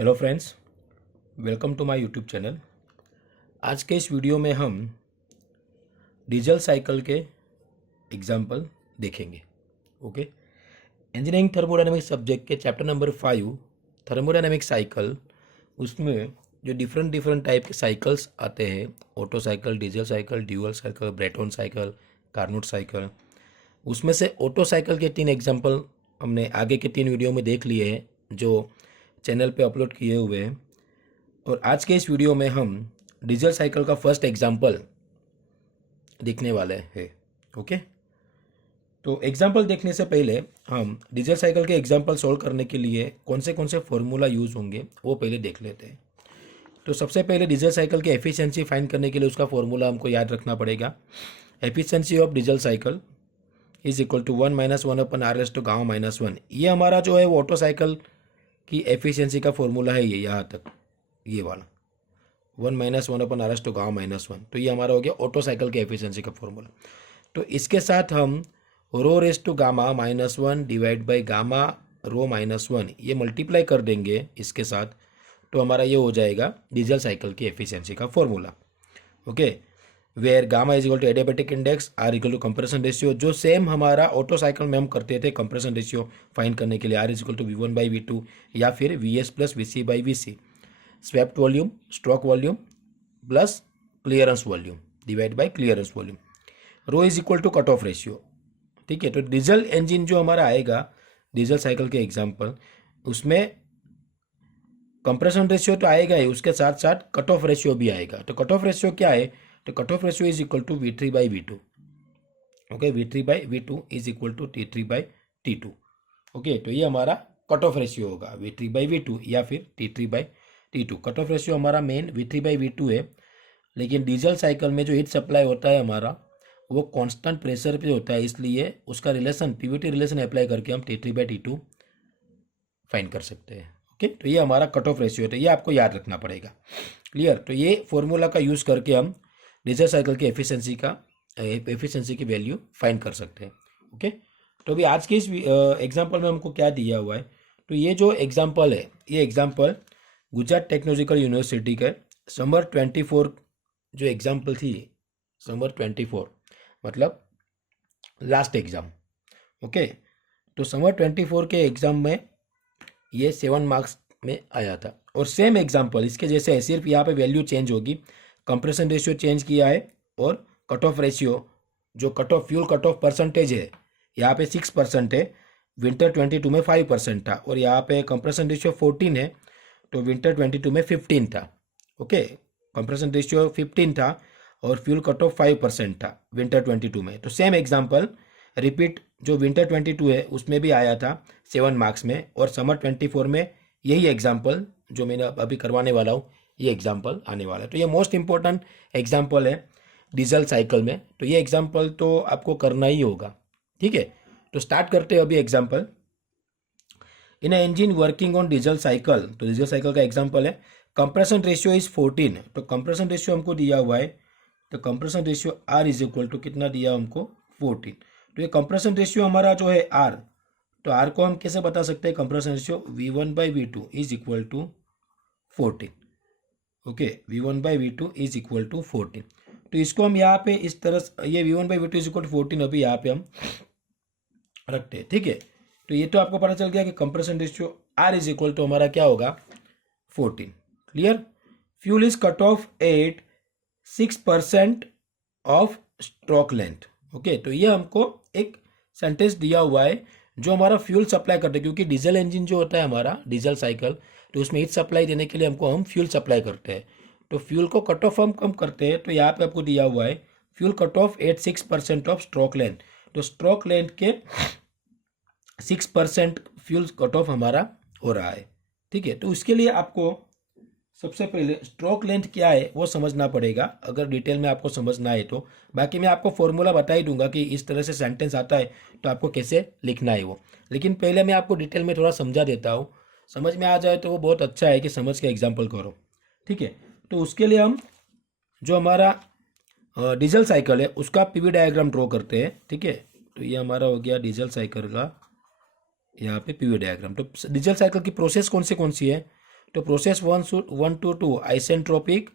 Hello friends, welcome to my YouTube channel. आज के इस वीडियो में हम डीजल साइकिल के एग्जाम्पल देखेंगे। ओके, इंजीनियरिंग थर्मोडायनेमिक्स सब्जेक्ट के चैप्टर नंबर 5 थर्मोडायनेमिक साइकिल, उसमें जो डिफरेंट डिफरेंट टाइप के साइकिल्स आते हैं, Otto cycle, diesel cycle, dual cycle, Brayton cycle, Carnot cycle, उसमें से ऑटो साइकिल के 3 एग्जाम्पल हमने आगे के 3 वीडियो में देख लिए हैं जो चैनल पे अपलोड किए हुए हैं। और आज के इस वीडियो में हम डीजल साइकिल का फर्स्ट एग्जाम्पल देखने वाले हैं। ओके, तो एग्जाम्पल देखने से पहले हम डीजल साइकिल के एग्जाम्पल सॉल्व करने के लिए कौन से फॉर्मूला यूज़ होंगे वो पहले देख लेते हैं। तो सबसे पहले डीजल साइकिल की एफिशिएंसी फाइंड करने के लिए उसका फॉर्मूला हमको याद रखना पड़ेगा। Efficiency of diesel cycle is equal to 1 - 1 upon R raise to gamma -1। ये हमारा जो है वो ऑटो साइकिल की एफिशिएंसी का फॉर्मूला है, ये यहाँ तक, ये वाला 1 - 1 upon R raise to gamma -1। तो ये हमारा हो गया ऑटो साइकिल की एफिशिएंसी का फॉर्मूला। तो इसके साथ हम rho raise to gamma -1 divide by gamma rho -1 ये मल्टीप्लाई कर देंगे इसके साथ, तो हमारा ये हो जाएगा डीजल साइकिल की एफिशिएंसी का formula. Okay, where gamma is equal to adiabatic index, R equal to compression ratio, जो सेम हमारा ऑटो साइकिल में हम करते थे कंप्रेशन रेशियो फाइंड करने के लिए, are is equal to V1/V2 या फिर VS + VC/VC, swept volume, stroke volume plus clearance volume divide by clearance volume, rho is equal to cut off ratio. ठीक है, तो डीजल इंजन जो हमारा आएगा डीजल साइकिल के एग्जाम्पल, उसमें कंप्रेशन रेशियो तो आएगा ही, उसके साथ साथ कट ऑफ रेशियो भी आएगा। तो कट ऑफ रेशियो क्या है? तो cut off ratio is equal to V3/V2। Okay, V3/V2 is equal to T3/T2। Okay, तो ये हमारा कट ऑफ रेशियो होगा V3/V2 या फिर T3/T2। कट ऑफ रेशियो हमारा मेन V3/V2 है, लेकिन डीजल साइकिल में जो हीट सप्लाई होता है हमारा वो कांस्टेंट प्रेशर पे होता है, इसलिए उसका रिलेशन पीवीटी रिलेशन अप्लाई करके हम T3/T2 फाइंड कर सकते हैं। ओके, तो ये हमारा कट ऑफ रेशियो है, तो ये आपको याद रखना पड़ेगा। क्लियर? तो ये फॉर्मूला का यूज़ करके हम डीजल साइकिल की एफिशिएंसी की वैल्यू फाइंड कर सकते हैं। ओके, तो अभी आज के इस एग्जाम्पल में हमको क्या दिया हुआ है? तो ये जो एग्जाम्पल है, ये एग्जाम्पल गुजरात टेक्नोलॉजिकल यूनिवर्सिटी के समर 24 जो एग्जाम्पल थी, समर 24 मतलब लास्ट एग्ज़ाम। ओके, तो समर 24 के एग्ज़ाम में ये 7 मार्क्स में आया था, और सेम एग्जाम्पल इसके जैसे है, सिर्फ यहाँ पे वैल्यू चेंज होगी, कंप्रेशन रेशियो चेंज किया है, और कट ऑफ रेशियो जो cut off fuel cut of percentage है यहाँ पे 6% है, विंटर 22 में 5% था, और यहाँ पे कंप्रेशन रेशियो 14 है, तो विंटर 22 में 15 था। ओके, कंप्रेशन रेशियो 15 था और फ्यूल कट ऑफ 5% था विंटर 22 में। तो सेम एग्जाम्पल रिपीट जो विंटर 22 है उसमें भी आया था 7 मार्क्स में, और समर 24 में यही एग्जाम्पल जो मैंने अभी करवाने वाला हूँ, ये एग्जाम्पल आने वाला है। तो ये मोस्ट इंपॉर्टेंट एग्जाम्पल है डीजल साइकिल में, तो ये एग्जाम्पल तो आपको करना ही होगा। ठीक है, तो स्टार्ट करते हैं अभी example. In engine working on diesel cycle, तो डीजल साइकिल का एग्जाम्पल है, कंप्रेशन रेशियो इज 14। तो कंप्रेशन रेशियो हमको दिया हुआ है, तो compression ratio R is equal to कितना दिया हमको? 14। तो ये कंप्रेशन रेशियो हमारा जो है आर, तो आर को हम कैसे बता सकते हैं? Compression ratio V1/V2 is equal to 14। Okay, V1/V2 is equal to 14। तो इसको हम यहाँ पे इस तरह, ये V1/V2 इज इक्वल टू 14 अभी यहाँ पे हम रखते हैं। ठीक है, तो ये तो आपको पता चल गया कि compression ratio R is equal to हमारा क्या होगा? 14। Clear? Fuel is cut off at 6% of stroke length. Okay, तो ये हमको एक सेंटेंस दिया हुआ है जो हमारा फ्यूल सप्लाई करते हैं, क्योंकि डीजल इंजन जो होता है हमारा डीजल साइकिल, तो उसमें हीट सप्लाई देने के लिए हमको हम फ्यूल सप्लाई करते हैं। तो फ्यूल को कट ऑफ हम कम करते हैं, तो यहाँ पे आपको दिया हुआ है fuel cut off at 6% of stroke length. तो स्ट्रोक लेंथ के 6% फ्यूल कट ऑफ हमारा हो रहा है। ठीक है, तो उसके लिए आपको सबसे पहले स्ट्रोक लेंथ क्या है वो समझना पड़ेगा, अगर डिटेल में आपको समझना है तो। बाकी मैं आपको फॉर्मूला बता ही दूंगा कि इस तरह से सेंटेंस आता है तो आपको कैसे लिखना है वो, लेकिन पहले मैं आपको डिटेल में थोड़ा समझा देता हूँ। समझ में आ जाए तो वो बहुत अच्छा है कि समझ के एग्जाम्पल करो। ठीक है, तो उसके लिए हम जो हमारा डीजल साइकिल है उसका पीवी डायग्राम ड्रॉ करते हैं। ठीक है, तो ये हमारा हो गया डीजल साइकिल का यहाँ पे पीवी डायग्राम। तो डीजल साइकिल की प्रोसेस कौन सी है? तो process 1 to 2 isentropic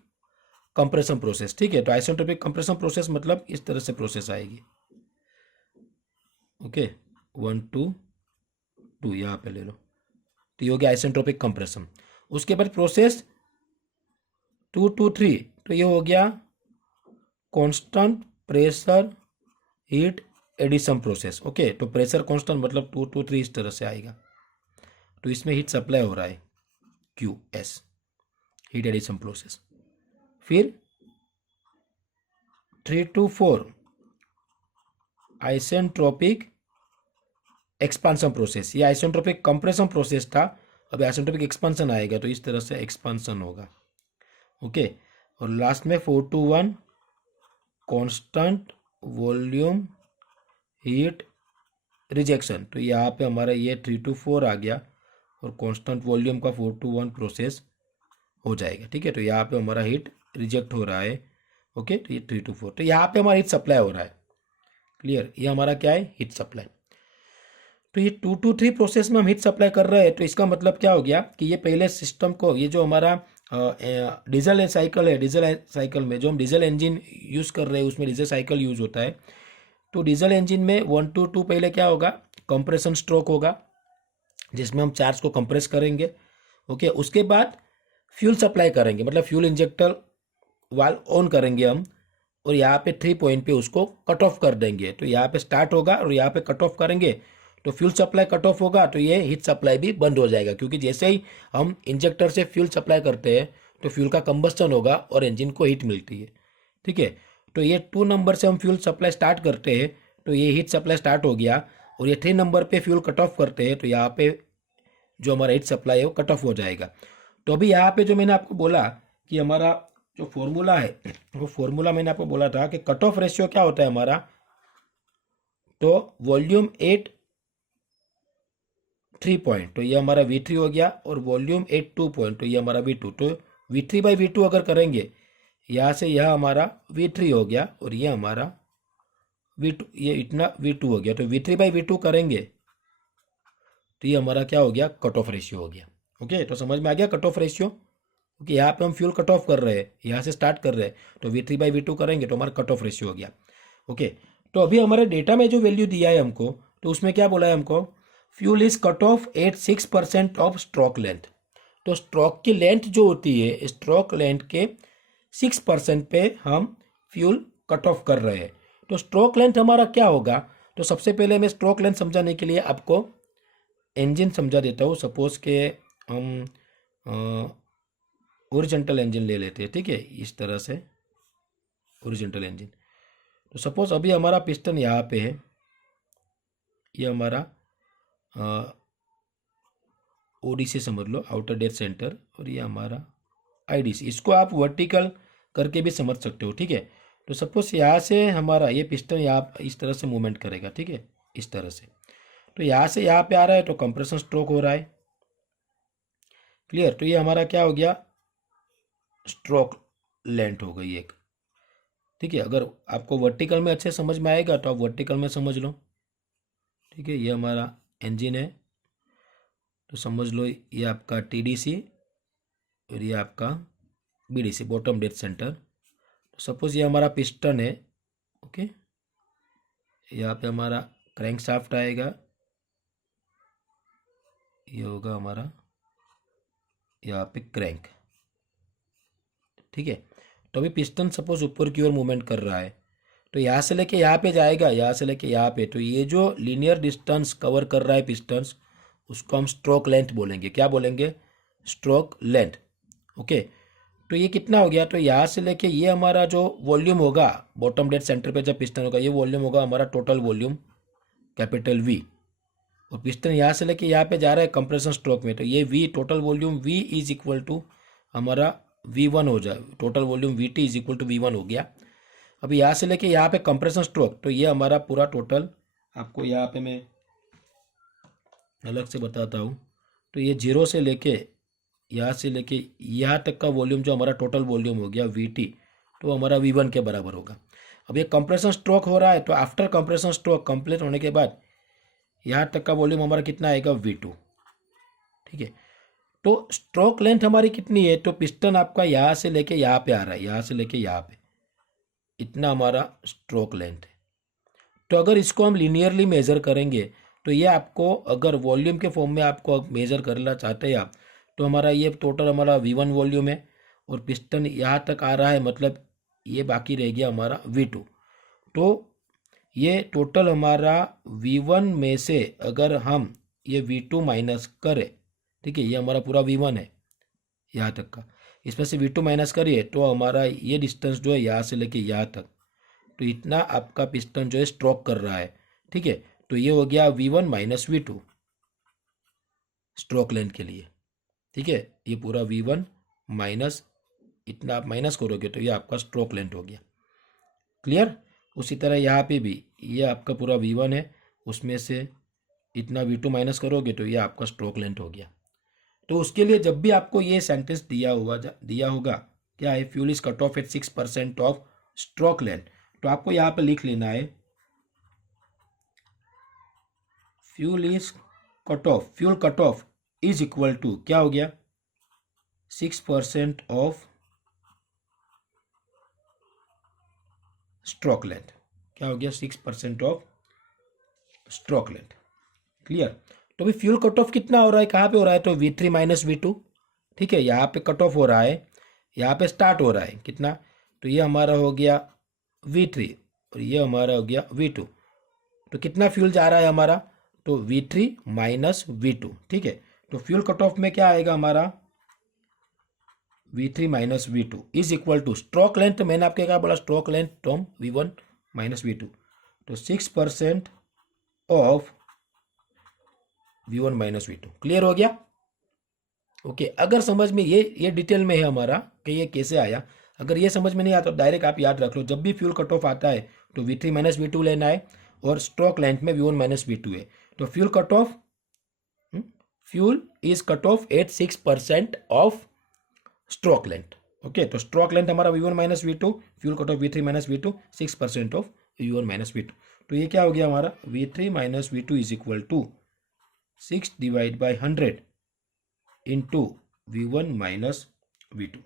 compression process, ठीक है। तो आइसेंट्रोपिक कंप्रेशन प्रोसेस मतलब इस तरह से प्रोसेस आएगी, ओके। 1 to 2 यहाँ पे ले लो, तो ये हो गया आइसेंट्रोपिक कंप्रेशन। उसके बाद प्रोसेस 2 to 3, तो ये हो गया constant pressure heat addition process, okay. तो प्रेशर कांस्टेंट मतलब 2 to 3 इस तरह से आएगा। तो इसमें हीट सप्लाई हो रहा है QS, हीट एडिशन प्रोसेस। फिर 3 to 4 आइसेंट्रोपिक एक्सपांशन प्रोसेस, ये आइसेंट्रोपिक कंप्रेशन प्रोसेस था, अब आइसेंट्रोपिक एक्सपांशन आएगा, तो इस तरह से एक्सपांशन होगा, ओके। और लास्ट में 4 to 1 constant volume heat rejection, तो यहाँ पे हमारा ये 3 to 4 आ गया और कांस्टेंट वॉल्यूम का 4 to 1 प्रोसेस हो जाएगा, ठीक है। तो यहाँ पे हमारा हीट रिजेक्ट हो रहा है, ओके। तो ये 3 to 4, तो यहाँ पे हमारा हीट सप्लाई हो रहा है, क्लियर। ये हमारा क्या है, हीट सप्लाई। तो ये 2 to 3 प्रोसेस में हम हीट सप्लाई कर रहे हैं, तो इसका मतलब क्या हो गया कि ये पहले सिस्टम को, ये जो हमारा डीजल साइकिल है, डीजल साइकिल में जो हम डीजल इंजन यूज़ कर रहे हैं उसमें डीजल साइकिल यूज होता है। तो डीजल इंजन में 1 to 2 पहले क्या होगा, कंप्रेशन स्ट्रोक होगा, जिसमें हम चार्ज को कंप्रेस करेंगे, ओके। उसके बाद फ्यूल सप्लाई करेंगे, मतलब फ्यूल इंजेक्टर वाल्व ऑन करेंगे हम, और यहाँ पे 3 पॉइंट पे उसको कट ऑफ कर देंगे। तो यहाँ पे स्टार्ट होगा और यहाँ पे कट ऑफ करेंगे, तो फ्यूल सप्लाई कट ऑफ होगा, तो ये हीट सप्लाई भी बंद हो जाएगा, क्योंकि जैसे ही हम इंजेक्टर से फ्यूल सप्लाई करते हैं तो फ्यूल का कंबस्टन होगा और इंजन को हीट मिलती है, ठीक है। तो ये 2 नंबर से हम फ्यूल सप्लाई स्टार्ट करते हैं, तो ये हीट सप्लाई स्टार्ट हो गया, और ये 3 नंबर पे फ्यूल कट ऑफ करते हैं, तो यहाँ पे जो हमारा हीट सप्लाई है वो कट ऑफ हो जाएगा। तो अभी यहाँ पे जो मैंने आपको बोला कि हमारा जो फॉर्मूला है, वो फॉर्मूला मैंने आपको बोला था कि कट ऑफ रेशियो क्या होता है हमारा, तो वॉल्यूम 8 3 पॉइंट, तो ये हमारा V3 हो गया, और वॉल्यूम 8 2 पॉइंट, तो ये हमारा V2। तो V3/V2 अगर करेंगे, यहाँ से यह हमारा V3 हो गया और ये हमारा V2, ये इतना V2 हो गया। तो V3/V2 करेंगे तो ये हमारा क्या हो गया, कट ऑफ रेशियो हो गया, ओके। तो समझ में आ गया कट ऑफ रेशियो, क्योंकि यहाँ पे हम फ्यूल कट ऑफ कर रहे हैं, यहाँ से स्टार्ट कर रहे हैं, तो V3/V2 करेंगे तो हमारा कट ऑफ रेशियो हो गया, ओके। तो अभी हमारे डेटा में जो वैल्यू दिया है हमको, तो उसमें क्या बोला है हमको, fuel is cut off at 6% of stroke length. तो स्ट्रोक की लेंथ जो होती है, स्ट्रोक लेंथ के 6% पे हम फ्यूल कट ऑफ कर रहे हैं। तो स्ट्रोक लेंथ हमारा क्या होगा, तो सबसे पहले मैं स्ट्रोक लेंथ समझाने के लिए आपको इंजन समझा देता हूँ। सपोज के हम ओरिजेंटल इंजन ले लेते हैं, ठीक है, इस तरह से ओरिजेंटल इंजन। तो सपोज अभी हमारा पिस्टन यहाँ पे है, ये हमारा ODC समझ लो, आउटर डेड सेंटर, और ये हमारा IDC। इसको आप वर्टिकल करके भी समझ सकते हो, ठीक है। तो सपोज यहाँ से हमारा ये पिस्टन यहाँ इस तरह से मूवमेंट करेगा, ठीक है, इस तरह से। तो यहाँ से यहाँ पे आ रहा है, तो कंप्रेशन स्ट्रोक हो रहा है, क्लियर। तो ये हमारा क्या हो गया, स्ट्रोक लेंथ हो गई एक, ठीक है। अगर आपको वर्टिकल में अच्छे समझ में आएगा तो आप वर्टिकल में समझ लो, ठीक है। ये हमारा इंजन है, तो समझ लो ये आपका TDC और ये आपका BDC, बॉटम डेड सेंटर। तो सपोज ये हमारा पिस्टन है, ओके। यहाँ पे हमारा क्रैंक शाफ्ट आएगा, ये होगा हमारा यहाँ पे क्रैंक, ठीक है। तो अभी पिस्टन सपोज ऊपर की ओर मूवमेंट कर रहा है, तो यहाँ से लेके यहाँ पे जाएगा, यहाँ से लेके यहाँ पे। तो ये जो लीनियर डिस्टेंस कवर कर रहा है पिस्टन्स, उसको हम स्ट्रोक लेंथ बोलेंगे। क्या बोलेंगे, स्ट्रोक लेंथ, ओके। तो ये कितना हो गया, तो यहाँ से लेके ये हमारा जो वॉल्यूम होगा बॉटम डेड सेंटर पे जब पिस्टन होगा, ये वॉल्यूम होगा हमारा टोटल वॉल्यूम, कैपिटल V। और पिस्टन यहाँ से लेके यहाँ पे जा रहा है कंप्रेशन स्ट्रोक में, तो ये V total volume V is equal to हमारा V1 हो जाए, total volume VT is equal to V1 हो गया। अभी यहाँ से लेके यहाँ पे कंप्रेशन स्ट्रोक, तो ये हमारा पूरा टोटल, आपको यहाँ पे मैं अलग से बताता हूँ। तो ये 0 से लेके यहाँ से लेके यहाँ तक का वॉल्यूम जो हमारा टोटल वॉल्यूम हो गया VT, तो हमारा V1 के बराबर होगा। अब ये कंप्रेशन स्ट्रोक हो रहा है, तो आफ्टर कंप्रेशन स्ट्रोक कंप्लीट होने के बाद यहाँ तक का वॉल्यूम हमारा कितना आएगा, V2, ठीक है। तो स्ट्रोक लेंथ हमारी कितनी है, तो पिस्टन आपका यहाँ से लेके यहाँ पे आ रहा है, यहाँ से लेके यहाँ पे, इतना हमारा स्ट्रोक लेंथ है। तो अगर इसको हम लीनियरली मेज़र करेंगे तो ये आपको, अगर वॉल्यूम के फॉर्म में आपको मेज़र करना चाहते हैं आप, तो हमारा ये टोटल हमारा V1 वॉल्यूम है और पिस्टन यहाँ तक आ रहा है, मतलब ये बाकी रह गया हमारा V2। तो ये टोटल हमारा V1 में से अगर हम ये V2 माइनस करें, ठीक है, ये हमारा पूरा V1 है यहाँ तक का, इसमें से V2 माइनस करिए तो हमारा ये डिस्टेंस जो है यहाँ से लेके यहाँ तक, तो इतना आपका पिस्टन जो है स्ट्रोक कर रहा है, ठीक है। तो ये हो गया V1 minus V2 stroke length के लिए, ठीक है। ये पूरा V1 माइनस इतना आप माइनस करोगे तो ये आपका स्ट्रोक लेंथ हो गया। क्लियर। उसी तरह यहाँ पे भी ये आपका पूरा V1 है, उसमें से इतना V2 माइनस करोगे तो ये आपका स्ट्रोक लेंथ हो गया। तो उसके लिए जब भी आपको ये सेंटेंस दिया होगा क्या है, fuel is cut off at 6% of stroke length, तो आपको यहाँ पे लिख लेना है fuel cut off is equal to क्या हो गया, 6% ऑफ स्ट्रोक लेंथ। क्या हो गया, 6% ऑफ स्ट्रोक लेंथ। क्लियर। तो भी फ्यूल कट ऑफ कितना हो रहा है, कहाँ पे हो रहा है, तो V3 माइनस V2, ठीक है। यहाँ पे कट ऑफ हो रहा है, यहाँ पे स्टार्ट हो रहा है कितना, तो ये हमारा हो गया V3 और ये हमारा हो गया V2। तो कितना फ्यूल जा रहा है हमारा, तो V3 माइनस V2, ठीक है। तो फ्यूल कट ऑफ में क्या आएगा हमारा, V3 minus V2 is equal two stroke length, मैंने आपके क्या बोला, stroke length term V1 minus V2, तो 6% of V1 minus V2। Clear हो गया। ओके। अगर समझ में ये डिटेल में है हमारा कि ये कैसे आया, अगर ये समझ में नहीं आता तो डायरेक्ट आप याद रख लो, जब भी फ्यूल कट ऑफ आता है तो V3 माइनस V2 लेना है और स्ट्रोक लेंथ में V1 माइनस V2 है। तो fuel is cut off at 6% of stroke length. Okay. तो स्ट्रोक लेंथ हमारा V1 minus V2, fuel cut off V3 minus V2, 6% of V1 minus V2। तो ये क्या हो गया हमारा, V3 minus V2 is equal to 6 divide by 100 into V1 minus V2।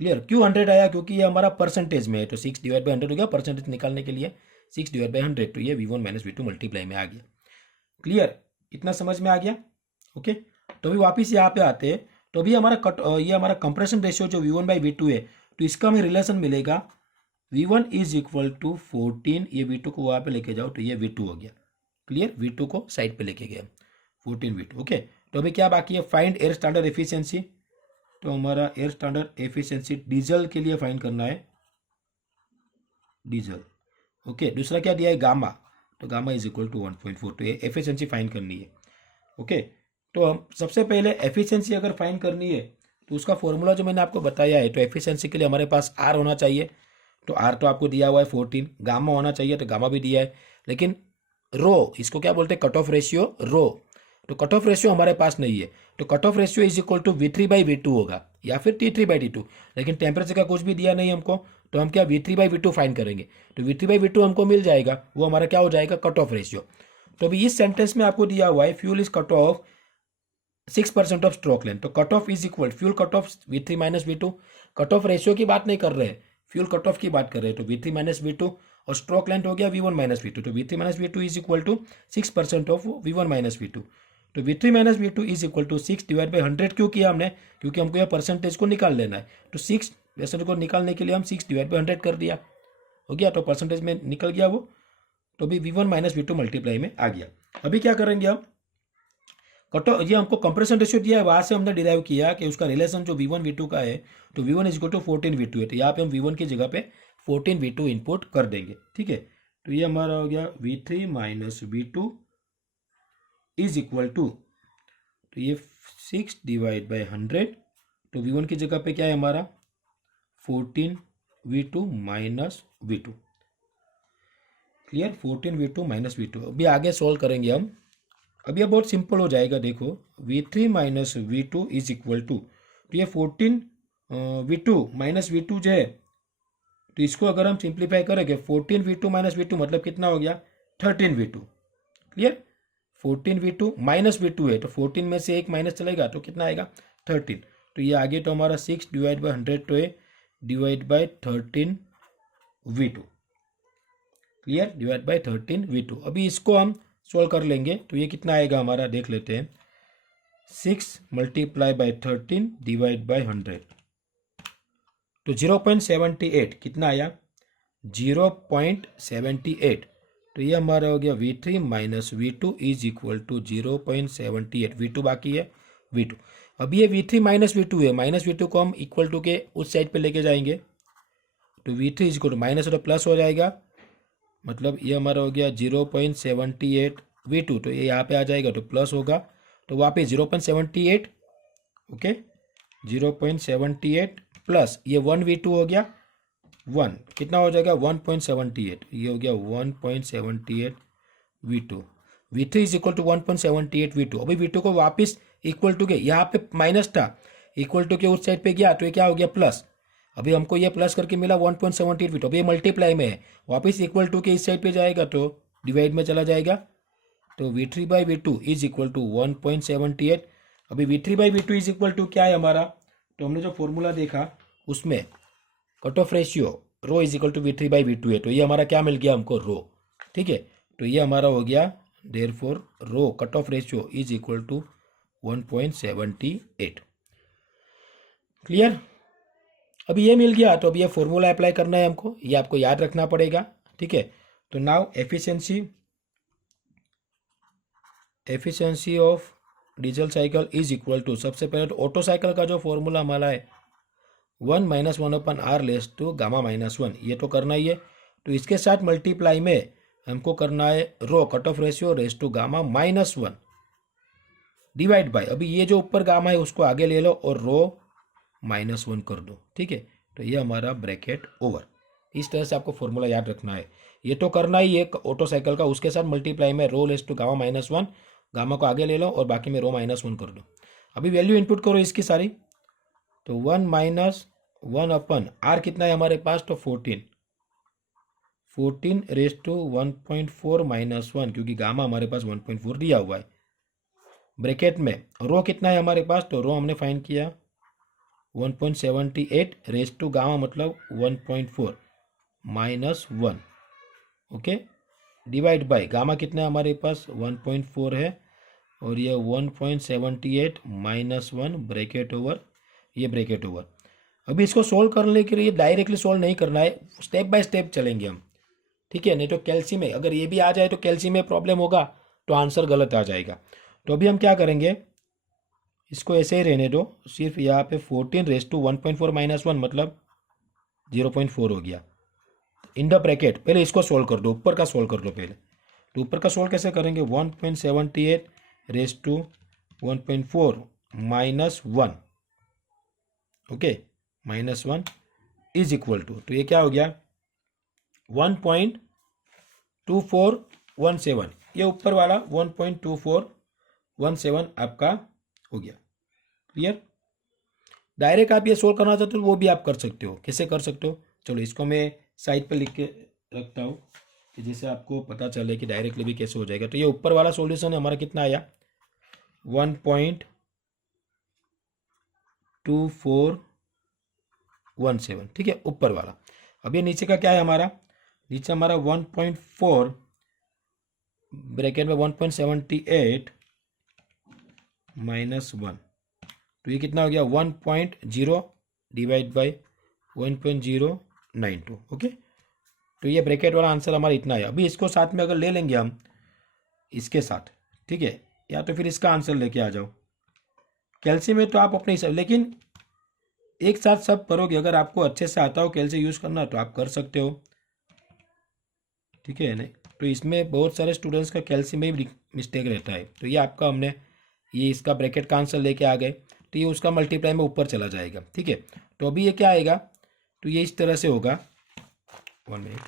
Clear. क्यों 100 आया, क्योंकि ये हमारा परसेंटेज में है, तो 6 डिवाइड बाई 100 हो गया, परसेंटेज निकालने के लिए 6 डिवाइड बाई 100, तो ये V1 माइनस V2 मल्टीप्लाई में आ गया। क्लियर। इतना समझ में आ गया। ओके। तो अभी वापिस यहाँ पे आते हैं, तो अभी हमारा ये हमारा कंप्रेशन रेशियो जो V1 बाई V2 है, तो इसका हमें रिलेशन मिलेगा V1 इज इक्वल टू 14, ये V2 को वहाँ पे लेके जाओ तो ये V2 हो गया। क्लियर। V2 को साइड पे लेके गया, 14 V2। ओके। तो अभी क्या बाकी है, फाइंड एयर स्टैंडर्ड एफिशिएंसी। तो हमारा एयर स्टैंडर्ड एफिशिएंसी डीजल के लिए फाइंड करना है, डीजल। ओके। दूसरा क्या दिया है, गामा, तो गामा इज इक्वल टू 1.4, तो ये एफिशिएंसी फाइंड करनी है। ओके। तो हम सबसे पहले एफिशिएंसी अगर फाइंड करनी है तो उसका फॉर्मूला जो मैंने आपको बताया है, तो एफिशिएंसी के लिए हमारे पास R होना चाहिए, तो R तो आपको दिया हुआ है 14, गामा होना चाहिए, तो गामा भी दिया है, लेकिन रो, इसको क्या बोलते हैं, कट ऑफ रेशियो रो, तो कट ऑफ रेशियो हमारे पास नहीं है, तो cut off ratio is equal to V3 by V2 होगा या फिर T3 बाई T2, लेकिन टेम्परेचर का कुछ भी दिया नहीं हमको, तो हम क्या V3 बाई V2 फाइंड करेंगे, तो V3 बाई V2 हमको मिल जाएगा, वो हमारा क्या हो जाएगा, कट ऑफ रेशियो। तो अभी इस सेंटेंस में आपको दिया हुआ है fuel is cut off 6% of stroke length, तो cut off is equal fuel cut off V3 minus V2, cut off ratio की बात नहीं कर रहे हैं, फ्यूल कट ऑफ की बात कर रहे हैं, तो V3 माइनस V2 और स्ट्रोक लेंथ हो गया V1 माइनस V2, तो V3 minus V2 is equal to 6% of V1 minus V2, तो V3 minus V2 is equal to 6 divide by 100 क्यों किया हमने, क्योंकि हमको यह परसेंटेज को निकाल लेना है, तो 6% को निकालने के लिए हम 6 डिवाइड बाई 100 कर दिया, हो गया, तो परसेंटेज में निकल गया वो, तो अभी V1 माइनस V2 मल्टीप्लाई में आ गया। अभी क्या करेंगे हम, ये हमको कंप्रेशन रेशियो दिया है, वहां से हमने डिराइव किया कि उसका रिलेशन जो V1 V2 का है, तो V1 is equal to 14 V2 है, तो यहाँ पे हम V1 की जगह पे 14 V2 इनपुट कर देंगे, ठीक है। तो ये हमारा हो गया V3 minus V2 is equal to, तो ये 6 डिवाइड बाई 100, तो V1 की जगह पे क्या है हमारा 14 V2 minus V2। Clear. 14 V2 minus V2। अभी आगे सोल्व करेंगे हम, अभी ये बहुत सिंपल हो जाएगा, देखो V3 minus V2 is equal to, तो ये 14 V2 माइनस V2 जो है, तो इसको अगर हम सिंप्लीफाई करेंगे 14 V2 माइनस V2 मतलब कितना हो गया 13 V2। Clear. 14v2 minus v2 है, तो 14 में से एक माइनस चलेगा तो कितना आएगा 13। तो ये आगे तो हमारा 6 डिवाइड बाई 100 तो है divide by 13v2, clear, divide by 13v2। अभी इसको हम सोल्व कर लेंगे तो ये कितना आएगा हमारा देख लेते हैं। 6 मल्टीप्लाई बाई 13 डिवाइड बाई 100 तो 0.78 कितना आया 0.78। तो ये हमारा हो गया v3 minus v2 is equal to 0.78। v2 बाकी है v2। अब ये v3 माइनस v2 है, माइनस v2 को हम इक्वल टू के उस साइड पे लेके जाएंगे तो v3 is equal to minus तो प्लस हो जाएगा, मतलब ये हमारा हो गया 0.78 v2, तो ये यहाँ पे आ जाएगा तो प्लस होगा, तो वहाँ पे 0.78 ओके 0.78 प्लस ये 1v2 हो गया 1 कितना हो जाएगा 1.78, ये हो गया 1.78 v2। v3 is equal to 1.78 v2। अभी v2 को वापस इक्वल टू के यहाँ पे माइनस था, इक्वल टू के उस साइड पे गया तो ये क्या हो गया प्लस। अभी हमको ये प्लस करके मिला 1.78 v2। अभी ये मल्टीप्लाई में है, वापस इक्वल टू के इस साइड पे जाएगा तो डिवाइड में चला जाएगा, तो v3 by v2 is equal to 1.78। अभी v3 by v2 is equal to क्या है हमारा, तो हमने जो फॉर्मूला देखा उसमें cut off ratio rho is equal to v3 by v2 है, तो ये हमारा क्या मिल गया हमको रो, ठीक है। तो ये हमारा हो गया therefore rho cut off ratio is equal to 1.78, clear. अभी ये मिल गया तो अब ये फॉर्मूला अप्लाई करना है हमको, ये आपको याद रखना पड़ेगा, ठीक है। तो now efficiency of diesel cycle is equal to, सबसे पहले तो ऑटो साइकिल का जो फॉर्मूला हमारा है 1 minus 1 upon R raise to gamma minus 1, ये तो करना ही है। तो इसके साथ मल्टीप्लाई में हमको करना है rho cut off ratio raise to gamma minus 1 divide by, अभी ये जो ऊपर गामा है उसको आगे ले लो और रो माइनस 1 कर दो, ठीक है। तो ये हमारा ब्रैकेट ओवर, इस तरह से आपको फॉर्मूला याद रखना है, ये तो करना ही है ऑटो साइकिल का, उसके साथ मल्टीप्लाई में rho raise to gamma minus 1, gamma को आगे ले लो और बाकी में रो माइनस 1 कर दो। अभी वैल्यू इनपुट करो इसकी सारी, तो 1 माइनस 1 अपन आर कितना है हमारे पास, तो 14 रेस टू 1.4 माइनस 1, क्योंकि गामा हमारे पास 1.4 दिया हुआ है। ब्रैकेट में रो कितना है हमारे पास, तो रो हमने फाइंड किया 1.78 रेस टू गामा मतलब 1.4 minus 1 okay divide by gamma कितना है हमारे पास 1.4 है और ये 1.78 माइनस 1 ब्रैकेट ओवर, ये ब्रैकेट ओवर। अभी इसको सोल्व करने के लिए डायरेक्टली सोल्व नहीं करना है, स्टेप बाय स्टेप चलेंगे हम, ठीक है। नहीं तो कैल्सी में अगर ये भी आ जाए तो कैल्सी में प्रॉब्लम होगा तो आंसर गलत आ जाएगा। तो अभी हम क्या करेंगे, इसको ऐसे ही रहने दो, सिर्फ यहाँ पे 14 रेस टू 1.4 माइनस 1 मतलब 0.4 हो गया इन द ब्रैकेट। पहले इसको सोल्व कर दो, ऊपर का सोल्व कर दो पहले। तो ऊपर का सोल्व कैसे करेंगे, 1.78 raise to 1.4 minus 1 okay minus 1 is equal to, तो ये क्या हो गया 1.2417, ये ऊपर वाला 1.2417 आपका हो गया, क्लियर। डायरेक्ट आप ये सोल्व करना चाहते हो वो भी आप कर सकते हो, कैसे कर सकते हो, चलो इसको मैं साइड पे लिख के रखता हूँ कि जिससे आपको पता चले कि डायरेक्टली भी कैसे हो जाएगा। तो ये ऊपर वाला सॉल्यूशन है हमारा कितना आया 1.2417, ठीक है ऊपर वाला। अब ये नीचे का क्या है हमारा, नीचे हमारा 1.4 ब्रैकेट में 1.78 माइनस 1, तो ये कितना हो गया 1.0 डिवाइड बाई 1.092 ओके। तो ये ब्रैकेट वाला आंसर हमारा इतना है। अभी इसको साथ में अगर ले लेंगे हम इसके साथ, ठीक है, या तो फिर इसका आंसर लेके आ जाओ। कैल्शियम में तो आप अपने हिसाब, लेकिन एक साथ सब करोगे, अगर आपको अच्छे से आता हो कैल्शियम यूज़ करना तो आप कर सकते हो, ठीक है। नहीं तो इसमें बहुत सारे स्टूडेंट्स का कैल्शियम में भी मिस्टेक रहता है, तो ये आपका हमने ये इसका ब्रैकेट का आंसर लेके आ गए, तो ये उसका मल्टीप्लाई में ऊपर चला जाएगा, ठीक है। तो अभी ये क्या आएगा, तो ये इस तरह से होगा, 1 मिनट,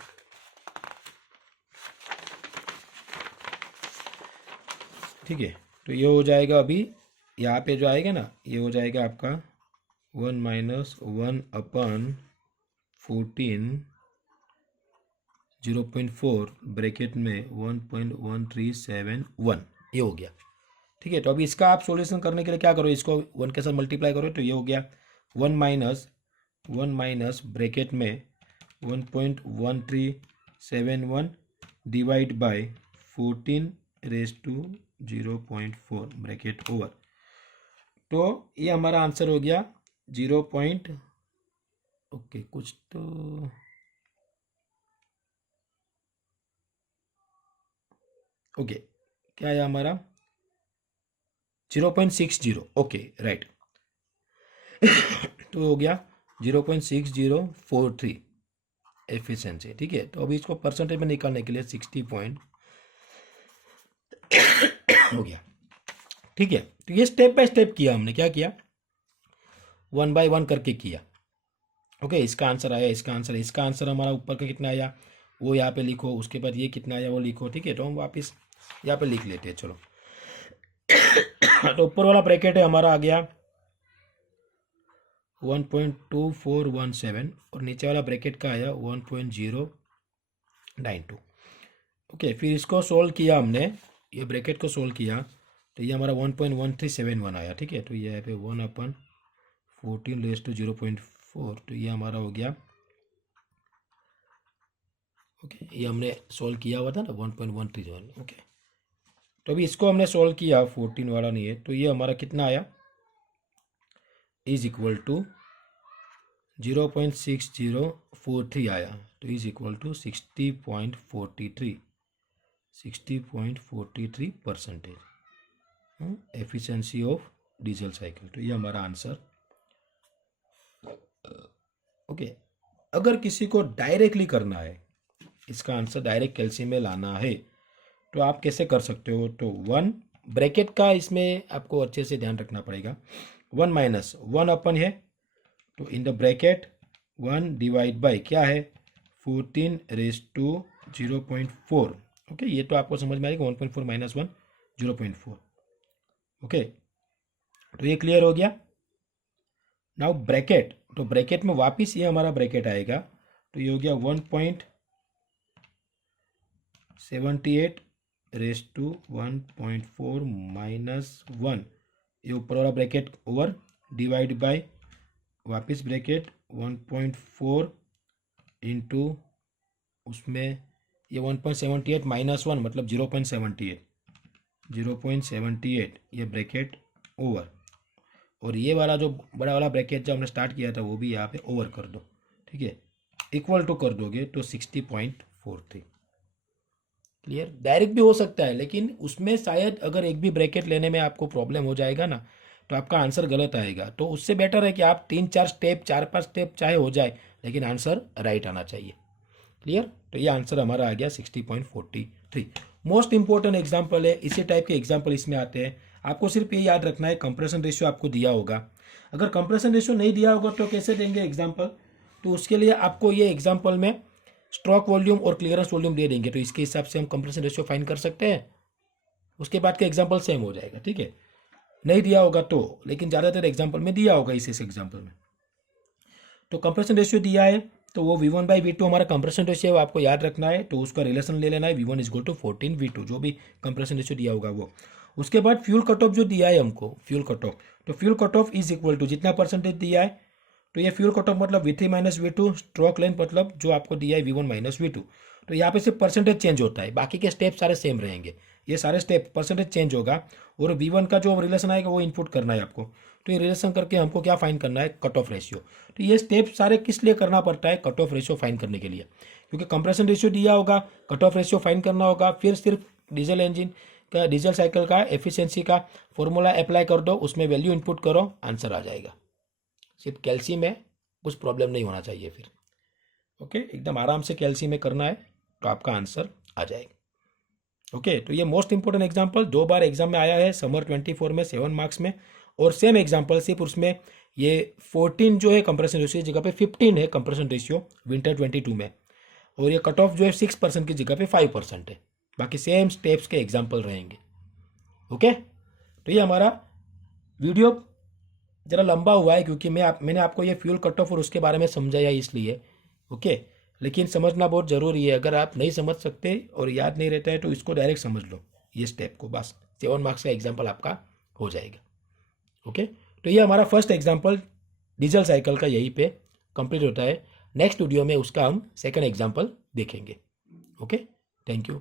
ठीक है। तो ये हो जाएगा, अभी यहाँ पे जो आएगा ना ये हो जाएगा आपका 1 माइनस 1 अपन 14 0.4 ब्रैकेट में 1.1371 ये हो गया। ठीक है, तो अभी इसका आप सॉल्यूशन करने के लिए क्या करो, इसको 1 के साथ मल्टीप्लाई करो तो ये हो गया 1 माइनस ब्रैकेट में 1.1371 डिवाइड बाय 14⁻⁴ ब्रैकेट ओवर। तो ये हमारा आंसर हो गया 0. ओके कुछ तो ओके क्या है हमारा 0.60। Okay right. तो हो गया 0.6043 एफिशिएंसी। ठीक है, तो अभी इसको परसेंटेज में निकालने के लिए 60 पॉइंट हो गया। ठीक है, तो ये स्टेप बाय स्टेप किया हमने, क्या किया 1 बाय 1 करके किया। ओके, इसका आंसर आया, इसका आंसर हमारा ऊपर का कितना आया वो यहाँ पे लिखो, उसके बाद ये कितना आया वो लिखो। ठीक है, तो हम वापस यहाँ पे लिख लेते हैं। चलो तो ऊपर वाला ब्रैकेट है हमारा आ गया 1.2417 और नीचे वाला ब्रैकेट का आया 1.092। ओके, फिर इसको सोल्व किया हमने, ये ब्रैकेट को सोल्व किया तो ये हमारा 1.1371 आया। ठीक है, तो ये यहाँ पे 1/14⁻⁴ तो ये हमारा हो गया। ओके, ये हमने सोल्व किया हुआ था ना 1.131। ओके, तो अभी इसको हमने सोल्व किया, 14 वाला नहीं है, तो ये हमारा कितना आया इज इक्वल टू 0.6043 आया, तो is equal to 60.43% efficiency of diesel cycle. तो ये हमारा आंसर। ओके, अगर किसी को डायरेक्टली करना है, इसका आंसर डायरेक्ट कैल्शियम में लाना है तो आप कैसे कर सकते हो, तो 1 ब्रैकेट का इसमें आपको अच्छे से ध्यान रखना पड़ेगा। 1 माइनस 1 अपन है तो in the bracket 1 divide bye क्या है 14⁻⁴। ओके, ये तो आपको समझ में आएगा 1.4 माइनस 1 0.4। ओके, तो ये क्लियर हो गया। नाउ ब्रैकेट, तो ब्रैकेट में वापस ये हमारा ब्रैकेट आएगा तो ये हो गया 1.78⁻⁴ माइनस 1, ये ऊपर वाला ब्रैकेट ओवर डिवाइड बाय वापस ब्रैकेट 1.4 इंटू उसमें ये 1.78 माइनस 1 मतलब 0.78 ये ब्रैकेट ओवर, और ये वाला जो बड़ा वाला ब्रैकेट जो हमने स्टार्ट किया था वो भी यहाँ पे ओवर कर दो। ठीक है, इक्वल टू कर दोगे तो 60.43। क्लियर, डायरेक्ट भी हो सकता है लेकिन उसमें शायद अगर एक भी ब्रैकेट लेने में आपको प्रॉब्लम हो जाएगा ना तो आपका आंसर गलत आएगा। तो उससे बेटर है कि आप 3-4 स्टेप 4-5 स्टेप चाहे हो जाए लेकिन आंसर राइट आना चाहिए। क्लियर, तो ये आंसर हमारा आ गया 60.43। मोस्ट इंपॉर्टेंट एग्जाम्पल है, इसी टाइप के एग्जाम्पल इसमें आते हैं। आपको सिर्फ ये याद रखना है कंप्रेशन रेशियो आपको दिया होगा, अगर कंप्रेशन रेशियो नहीं दिया होगा तो कैसे देंगे एग्जाम्पल, तो उसके लिए आपको ये एग्जाम्पल में स्ट्रोक वॉल्यूम और क्लियरेंस वॉल्यूम दे देंगे, तो इसके हिसाब से हम कंप्रेशन रेशियो फाइंड कर सकते हैं, उसके बाद का एग्जाम्पल सेम हो जाएगा। ठीक है, नहीं दिया होगा तो, लेकिन ज़्यादातर एग्जाम्पल में दिया होगा इस एग्जाम्पल में। तो कंप्रेशन रेशियो दिया है तो वो V1/V2 हमारा कंप्रेशन रेशियो है, आपको याद रखना है, तो उसका रिलेशन ले लेना है V1 = 14 V2, जो भी कंप्रेशन रेशियो दिया होगा वो। उसके बाद फ्यूल कट ऑफ जो दिया है हमको, फ्यूल कट ऑफ, तो fuel cut off is equal to जितना परसेंटेज दिया है तो ये फ्यूल कट ऑफ मतलब V3 - V2, स्ट्रोक लेंथ मतलब जो आपको दिया है V1 - V2। तो यहाँ पे सिर्फ परसेंटेज चेंज होता है, बाकी के स्टेप सारे सेम रहेंगे, ये सारे स्टेप परसेंटेज चेंज होगा और V1 का जो रिलेशन आएगा वो इनपुट करना है आपको। तो ये रिलेशन करके हमको क्या फाइंड करना है, कट ऑफ रेशियो। तो ये स्टेप सारे किस लिए करना पड़ता है, कट ऑफ रेशियो फाइंड करने के लिए, क्योंकि कंप्रेशन रेशियो दिया होगा, कट ऑफ रेशियो फाइंड करना होगा, फिर सिर्फ डीजल इंजन का डीजल साइकिल का एफिशिएंसी का फॉर्मूला अप्लाई कर दो, उसमें वैल्यू इनपुट करो, आंसर आ जाएगा। सिर्फ कैल्शियम में कुछ प्रॉब्लम नहीं होना चाहिए फिर। ओके, एकदम आराम से कैल्शियम में करना है तो आपका आंसर आ जाएगा। ओके, तो ये मोस्ट इंपोर्टेंट एग्जांपल 2 बार एग्जाम में आया है, समर 24 में 7 मार्क्स में, और सेम एग्जांपल सिर्फ उसमें ये 14 जो है कंप्रेशन रेशियो की जगह पे 15 है कंप्रेशन रेशियो विंटर 22 में, और ये कट ऑफ जो है 6% की जगह पे 5% है, बाकी सेम स्टेप्स के एग्जाम्पल रहेंगे। ओके, तो ये हमारा वीडियो ज़रा लंबा हुआ है क्योंकि मैंने आपको ये फ्यूल कट ऑफ और उसके बारे में समझाया इसलिए। ओके, लेकिन समझना बहुत ज़रूरी है, अगर आप नहीं समझ सकते और याद नहीं रहता है तो इसको डायरेक्ट समझ लो, ये स्टेप को बस। 7 मार्क्स का एग्जाम्पल आपका हो जाएगा। ओके, तो ये हमारा फर्स्ट एग्जाम्पल डीजल साइकिल का यहीं पे कंप्लीट होता है। नेक्स्ट वीडियो में उसका हम सेकंड एग्जाम्पल देखेंगे। Okay, thank you.